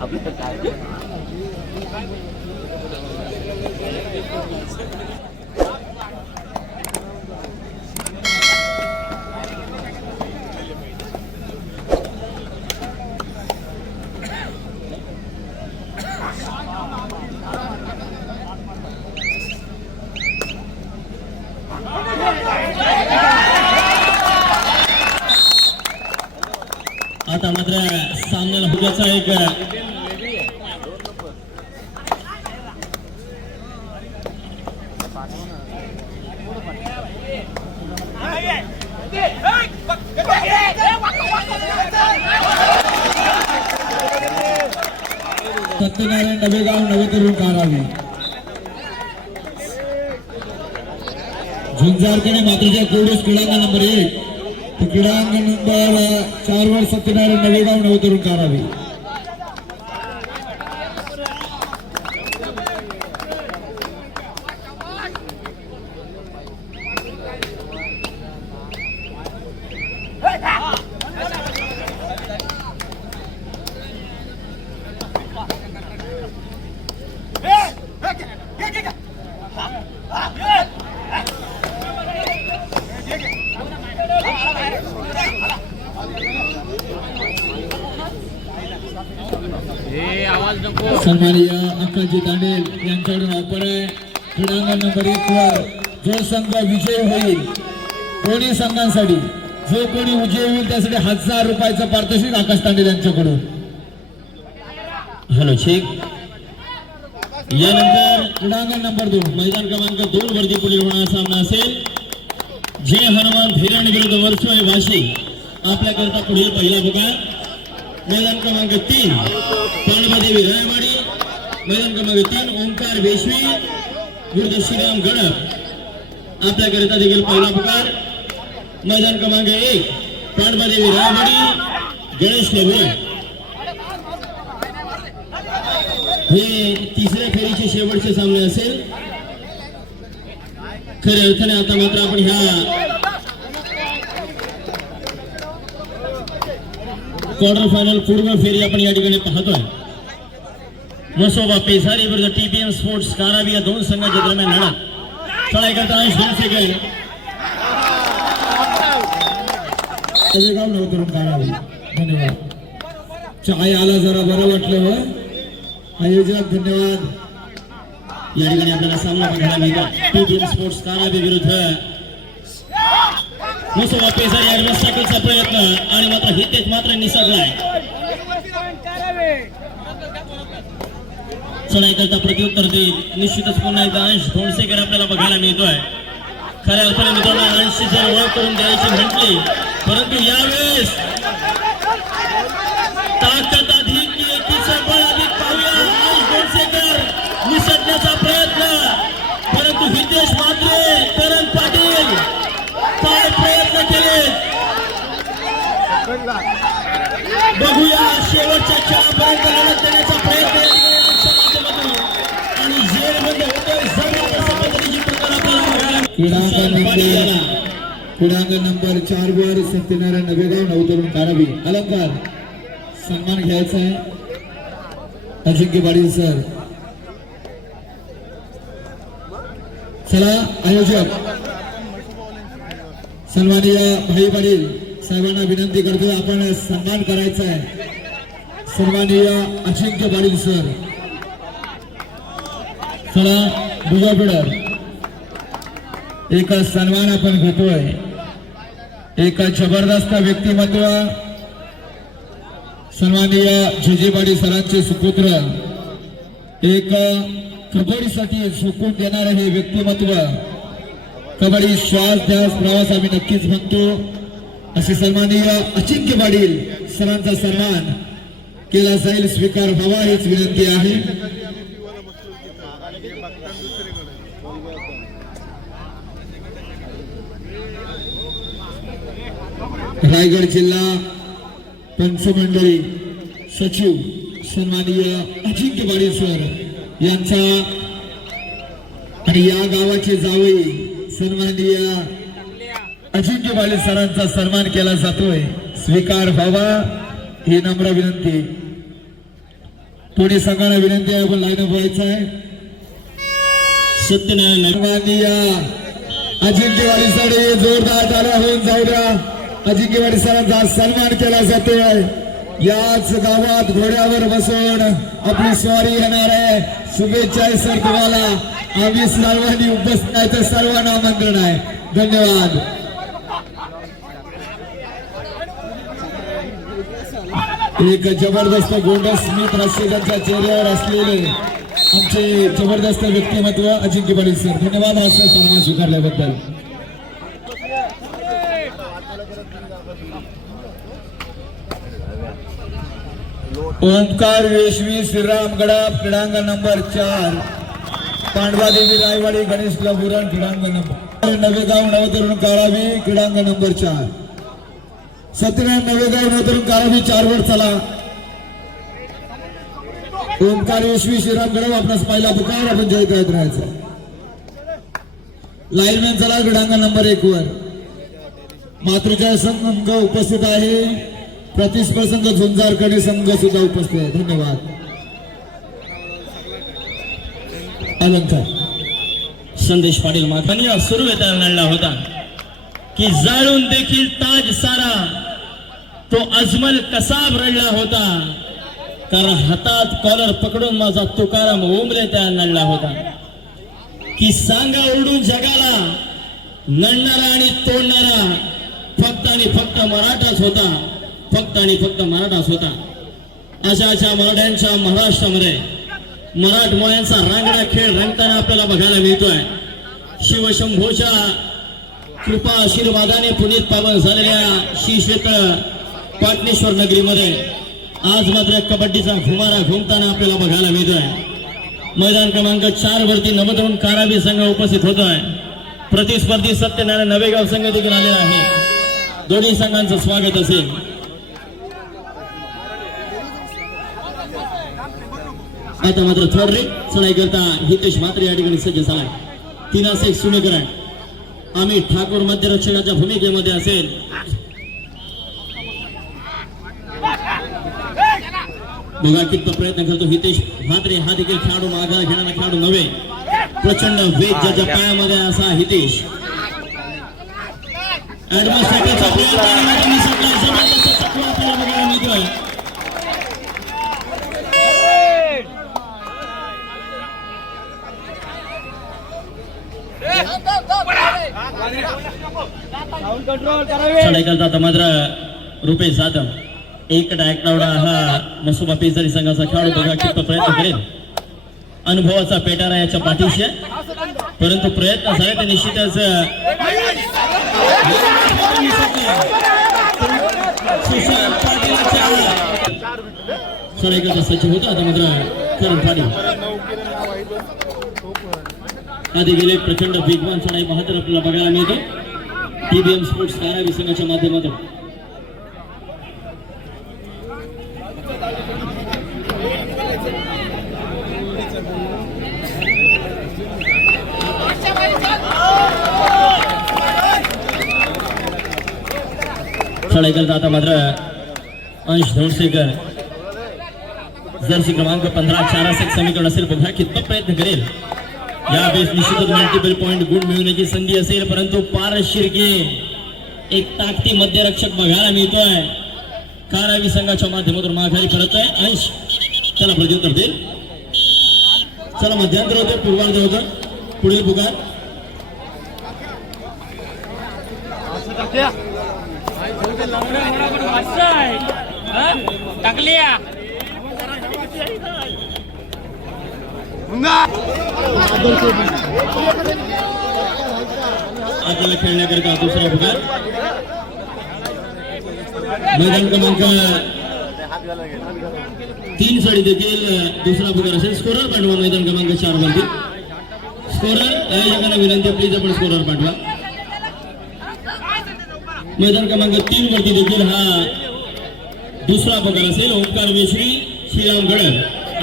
आपल्याला काय आता मात्र सामन्याला हुक्याचा एक सत्यनारायण नवेगाव नवे तरुण कारावी झुंजारकडे मात्रच्या कोडस क्रीडांगण नंबर 1 क्रीडांगण नंबर 4 वर सत्यनारायण नवेगाव नवे तरुण कारावी सन्माननीय अक्काजी दांडेल यांच्याकडून ऑफर आहे. क्रीडांगण नंबर 1 वर जो संघ विजय होईल दोन्ही संघांसाठी जो कोणी विजय होईल त्यासाठी 1000 रुपयाचं पारितोषिक आकाश दांडेल यांच्याकडून. हॅलो शेख. यानंतर क्रीडांगण नंबर 2 मैदान क्रमांक 2 वरती पुढील होणारा सामना असेल जय हनुमान धीरण विरुद्ध वर्षोय वाशी. आपल्याकरता पुढील पहिला पुकार मैदान क्रमांक 3 पांडवादेवी रायमाडी. मैदान क्रमांक 3 ओंकार वेशवी विरुद्ध श्रीराम गडप. आपल्याकरिता देखील पहिला पुकार मैदान क्रमांक 1 पांडवादेवी रायमाडी गणेश लेवरे. हे तिसऱ्या फेरीचे शेवटचे सामने असेल. खऱ्या अर्थाने आता मात्र आपण ह्या क्वार्टर फायनल पूर्व फेरी आपण या ठिकाणी पाहतोय. मसोबा पेसारी विरुद्ध टीपीएम स्पोर्ट्स कारावी या दोन संघाच्या दरम्यान लढत. चला करता 2 सेकंड अजयगाव नवतरुण कारावी. धन्यवाद. चाय आला जरा बरं वाटलं हो आयोजक. धन्यवाद. या ठिकाणी आपल्याला सामना बघायला मिळतो टीपीएम स्पोर्ट्स कारावी विरुद्ध मसोबा पेसारी ऍडव्हान्सचा प्रयत्न आणि मात्र हितेश मात्र निसरलाय. चढाईकरता प्रत्युत्तर देईल निश्चितच पुन्हा एकदा अंश धोंडसेकर आपल्याला बघायला मिळतोय. खऱ्या अर्थाने मित्रांनो अंशची जर ओळख करून द्यायची म्हटली परंतु यावेळेस ताकद अधिक की एकीचं बळ अधिक पाहूया. अंश धोंडसेकर निसटण्याचा प्रयत्न परंतु हितेश मात्रे करण पाटील काय प्रयत्न केले बघूया. शेवटच्या क्षणापर्यंत लढत देण्याचा प्रयत्न आणि जेलमध्ये होतोय जबरदस्त पद्धतीची प्रकार आपल्याला. क्रीडांगण नंबर 4 वर सत्यनारायण नवेगाव नवतरुण कारावी. अलंकार सन्मान घ्यायचा आहे अजिंक्य पाटील सर. चला आयोजक सन्माननीय भाई पाटील साहेबांना विनंती करतोय आपण सन्मान करायचा आहे. सन्माननीय अजिंक्य पाटील सर. चला दुजा पिढर एक सन्मान आपण घेतोय. एक जबरदस्त व्यक्तिमत्व सन्माननीय जे पाटील सरांचे सुपुत्र. एक कबड्डीसाठी झोकून देणारे हे व्यक्तिमत्व. कबड्डी श्वास ध्यास प्रवास आम्ही नक्कीच म्हणतो. असे सन्माननीय अजिंक्य पाटील सरांचा सन्मान केला जाईल. स्वीकार व्हावा हीच विनंती आहे. रायगड जिल्हा पंचमंडळी सचिव सन्माननीय अजिंक्य पाटील सर यांचा आणि या गावाचे जावई सन्माननीय अजिंक्य पाटील सरांचा सन्मान केला जातोय. स्वीकार व्हावा ही नम्र विनंती. पुणे संघाला विनंती आहे, आपण लाईन व्हायचं आहे. सत्यनारायण अजिंक्यवाडीसाठी जोरदार टाळ्या होऊन जाऊ द्या. अजिंक्यवाडी सरांचा सन्मान केला जातोय. याच गावात घोड्यावर बसून आपली स्वारी येणार आहे. शुभेच्छा आहे सर तुम्हाला. आम्ही सर्वांनी उपस्थित आहे तर सर्वांना आमंत्रण आहे. धन्यवाद. एक जबरदस्त गोल्डन स्मिथ राष्ट्रीयांच्या चेहऱ्यावर असलेले आमचे जबरदस्त व्यक्तिमत्व अजिंक्यवाडी सर. धन्यवाद असं सन्मान स्वीकारल्याबद्दल. ओंकार वेशवी श्रीराम गडाप क्रीडांगण नंबर 4. पांडवादेवी रायवाडी गणेश क्लब उरण क्रीडांगण नंबर. नवेगाव नवतरुण कारावी क्रीडांगण नंबर 4. सत्यनारायण नवेगाव नवतरुण कारावी 4 वर चला. ओंकार वेशवी श्रीराम गडाप आपणास पहिला पुकार. आपण जय करत राहायचं. लाईनमॅन चला क्रीडांगण नंबर 1 वर. मातृजय संघ उपस्थित आहे. प्रतिस्पर्धी संघ झुंजारकडे संघ सुद्धा उपस्थित आहे. धन्यवाद. अलंकार संदेश पाटील माथानी सुरू लढला होता की जाळून देखील ताज सारा तो अजमल कसाब रडला होता. कारण हातात कॉलर पकडून माझा तुकाराम ओंबले त्या लढला होता की सांगा उडून जगाला लढणारा आणि तोडणारा फक्त आणि फक्त मराठाच होता. फक्त आणि फक्त मराठाच होता. अशा मराठ्यांच्या महाराष्ट्रामध्ये मराठमोळ्यांचा रांगडा खेळ रंगताना आपल्याला बघायला मिळतोय. शिवशंभूच्या कृपा आशीर्वादाने पुनीत पावन झालेल्या श्री क्षेत्र पाटणेश्वर नगरीमध्ये आज मात्र कबड्डीचा घुमारा घुमताना आपल्याला बघायला मिळतोय. मैदान क्रमांक 4 वरती नवतरुण कारावी संघ उपस्थित होतोय. प्रतिस्पर्धी सत्यनारायण नवेगाव संघ देखील आलेला आहे. दोन्ही संघांचं स्वागत असेल. आता मात्र थर्ड रे चढाई करता हितेश मात्रे या ठिकाणी सज्ज झालाय. 3-1 सुनेकरण अमित ठाकूर मध्यरक्षकाच्या भूमिकेमध्ये असेल. बघा कितपत प्रयत्न करतो हितेश मात्रे. हा देखील खेळाडू माघार घेणारा खेळाडू नव्हे. प्रचंड वेग ज्याच्या पायामध्ये असा हितेश. चढाई करता मात्र रुपेश जाधव एक डायकडावडा हा मसुबा पेजरी संघाचा खेळाडू बघा कितपत प्रयत्न करेल. अनुभवाचा पेटारा याच्या पाठीशी परंतु प्रयत्न झाले तर निश्चितच चढाई करता सज्ज होता. आता मात्र करण पाटील आधी गेले. प्रचंड वेगवान चढाई बहादर आपल्याला बघायला मिळते टीबीएम स्पोर्ट्स कारावी संघाच्या माध्यमातून. चढाई करता आता मात्र अंश धोंडसेकर जर्सी क्रमांक 15 4 समीकरण असेल. बघा कितपत प्रयत्न करेल. यावेळेस निश्चितच मल्टिपल पॉइंट गुण मिळवण्याची संधी असेल परंतु पारशिरके एक ताकदी मध्यरक्षक बघायला मिळतोय. कारावी संघाच्या माध्यमातून माघारी करतोय अंश. त्याला प्रत्युत्तर देईल. चला मध्यांतर होतं पूर्वार्ध होतं. पुढील पुकार टाकलिया आपल्याला खेळण्याकरिता दुसरा पुकार. मैदान क्रमांक 3 साठी देखील दुसरा पुकार असेल. स्कोरर पाठवा मैदान क्रमांक 4 वरती. स्कोरर आयोजकांना विनंती प्लीज आपण स्कोरर पाठवा. मैदान क्रमांक 3 वरती देखील हा दुसरा पुकार असेल. ओंकार वेशवी श्रीराम गडर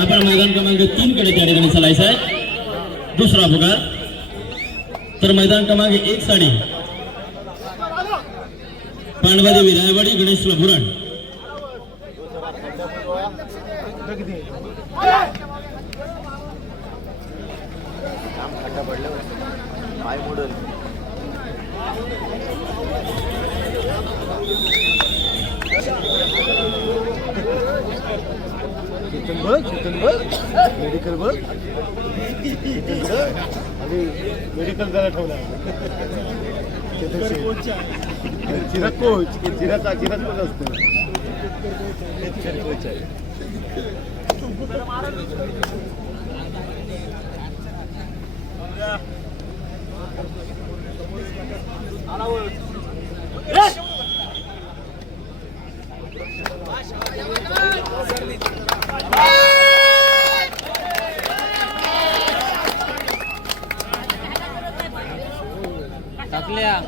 आपण मैदान क्रमांक 3 कडे त्या ठिकाणी चालायचा आहे. दुसरा पुकार. तर मैदान क्रमांक 1 साठी पांडवादेवी रायवाडी गणेशला भुरण पाय मोडल मेडिकल बघ आणि मेडिकल जरा ठेवला चिराग कोच चिराग कोच असतो कोच आहे टाकल्या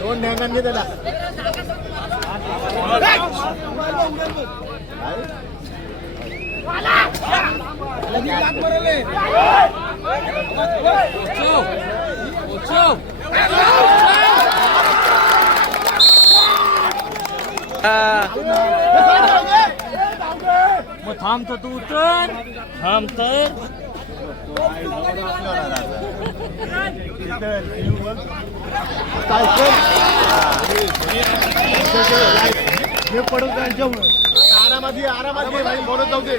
दोन ढेंगांनी त्याला मग थांब तर तू उतर थांब तर हे पडून त्यांच्यामुळे आरामात आरामात घे भाई बोलत जाऊ दे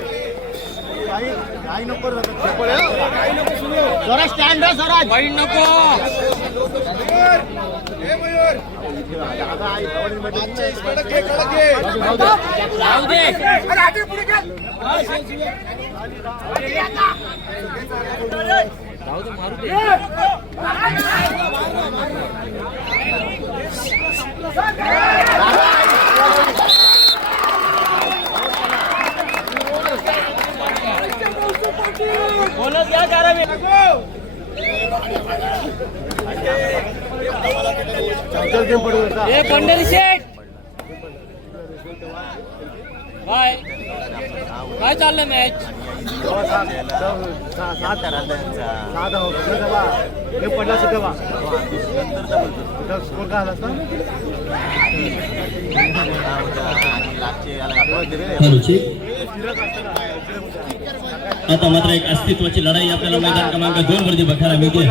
काही नको जरा स्टँड जरा बाई नको जाऊ दे जाऊ दे मारू दे बोनस क्या करा ए पंढरी शेठ काय चाललंय मॅच हे पडला तेव्हा स्कोर काय झाला खरुची आता मात्र एक अस्तित्वाची लढाई आपल्याला मैदान क्रमांक 2 वरती बघायला मिळते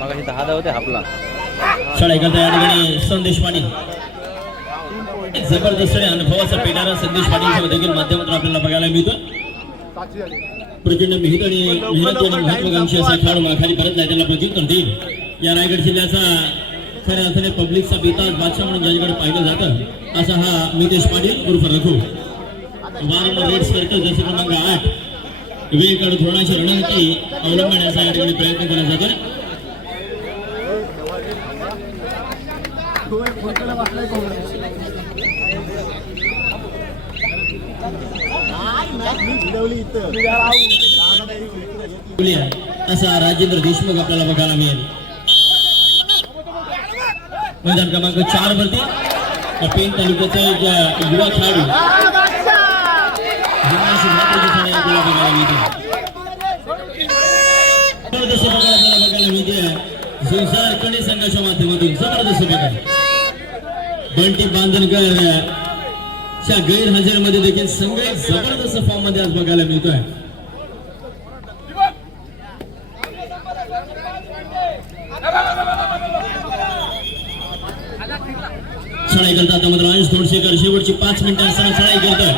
मगाशी 10 धाव होते हापला शाळा करता या ठिकाणी संदेश पाटील जबरदस्त आणि अनुभवाचा पेटारा संदेश पाटीलच्या देखील माध्यमातून आपल्याला बघायला मिळतो प्रचंड मेहनत आणि महत्वाकांक्षी असा खेळाडू माखाली परत नाही त्याला प्रत्युत्तर देईल या रायगड जिल्ह्याचा खऱ्या अर्थाने पब्लिकचा बेताज बादशाह म्हणून ज्याच्याकडे पाहिलं जातं असा हा मितेश पाटील उर्फ रघु वारंवार रेड्स करतो जसे क्रमांक 8 वेगवेगळ्या धोरणाची रणनीती अवलंबण्याचा या ठिकाणी प्रयत्न केला जातो असा राजेंद्र देशमुख आपल्याला बघायला मिळेल मैदान क्रमांक 4 वरती पेन तालुक्याचा एक युवा खेळाडू आपल्याला बघायला मिळते जबरदस्त आपल्याला बघायला मिळते संसार कणी संघाच्या माध्यमातून जबरदस्त बघायला बंटी बांधनकर च्या गैरहजेरीमध्ये देखील संघ जबरदस्त फॉर्म मध्ये आज बघायला मिळतोय चढाई करतात आता मात्र अंश धोडशेकर शेवटची 5 मिनिटं असताना चढाई करतात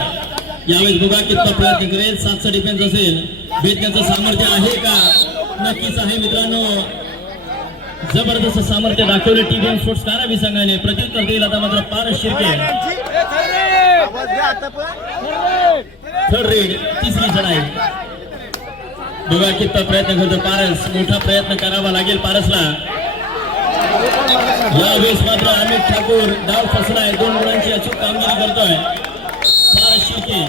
यावेळेस बघा कितना प्रयत्न करेल 7चा डिफेन्स असेल बेदक्यांचं सामर्थ्य आहे का नक्कीच आहे मित्रांनो जबरदस्त सामर्थ्य दाखवले टीव्ही स्पोर्ट्स धारावी संघाने प्रत्युत्तर देईल आता मात्र पारस शिर्के थर्ड रेड तिसरी चढाई बघा कितना प्रयत्न करतो पारस मोठा प्रयत्न करावा लागेल पारसला यावेळेस मात्र अमित ठाकूर डाव फसलाय 2 गुणांची अचूक कामगिरी करतोय पारस शिर्के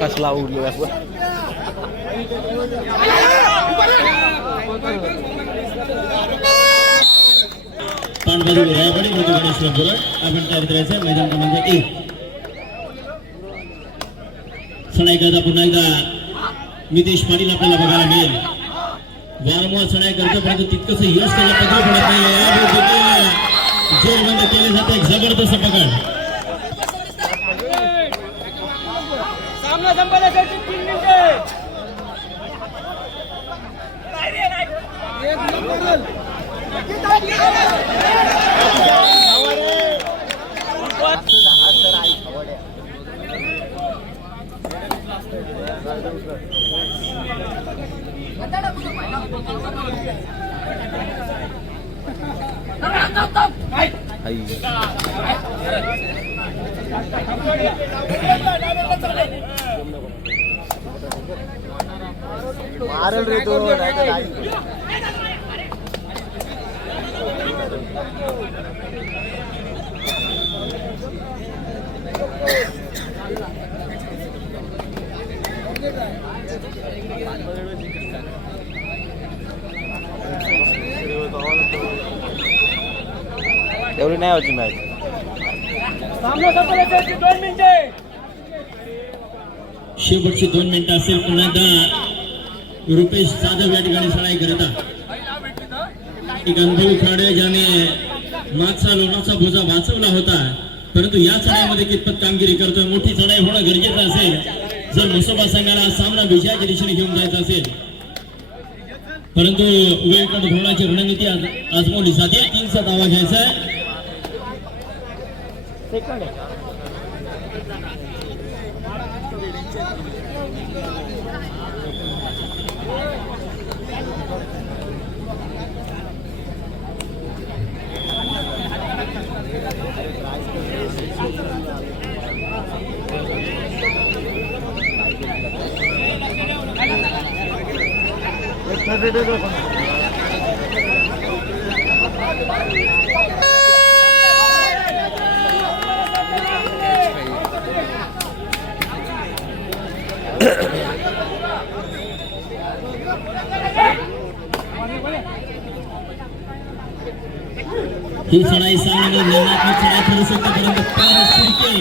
कसला उरलो पांडवाजी रायवाडी मृदू गणेश्वर बुरड आपण तयार करायचं मैदान क्रमांक 1. सणाई करता पुन्हा एकदा नितेश पाटील आपल्याला बघायला मिळेल. वारंवार सणाई करतो परंतु तितकंसं यश त्याला पदरी पडत नाही. जोरबंद केले जाते एक जबरदस्त पकड. सामना संपण्यासाठी 3 मिनिटे. मारल रे तो एवढी नाही होती मॅच. सामना संपण्यासाठी 2 मिनिटे. शेवटची 2 मिनिटं असेल. पुन्हा एकदा रुपेश जाधव या ठिकाणी सणाई करता. एक अनुभवी खेळाडू ज्याने मागचा लोणाचा बोजा वाचवला होता परंतु या चढाईमध्ये कितपत कामगिरी करतोय. मोठी चढाई होणं गरजेचं असेल जर म्हसोबा संघाला सामना विजयाच्या दिशेने घेऊन जायचा असेल. परंतु वेळकड धोरणाची रणनीती आजमावली जाते. 3चा दावा घ्यायचा आहे. ही चढाई सामने निर्णात्मक चढाई ठरू शकते परंतु पार शिर्के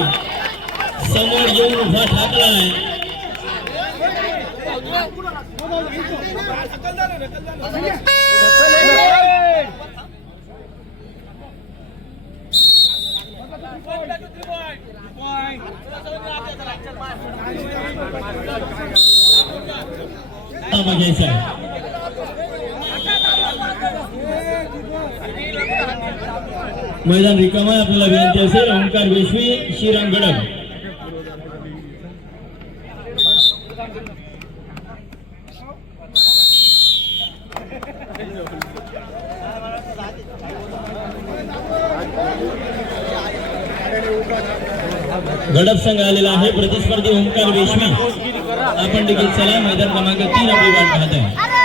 समोर येऊन उभा ठाकलाय. घ्यायचा मैदान रिकाम आहे. आपल्याला विनंती असेल ओंकार वेशवी श्रीराम गडक. गडप संघ आलेला आहे. प्रतिस्पर्धी ओंकार वेशवी. आपण देखील चला मैदान क्रमांक 3 आपली वाट पाहत आहे.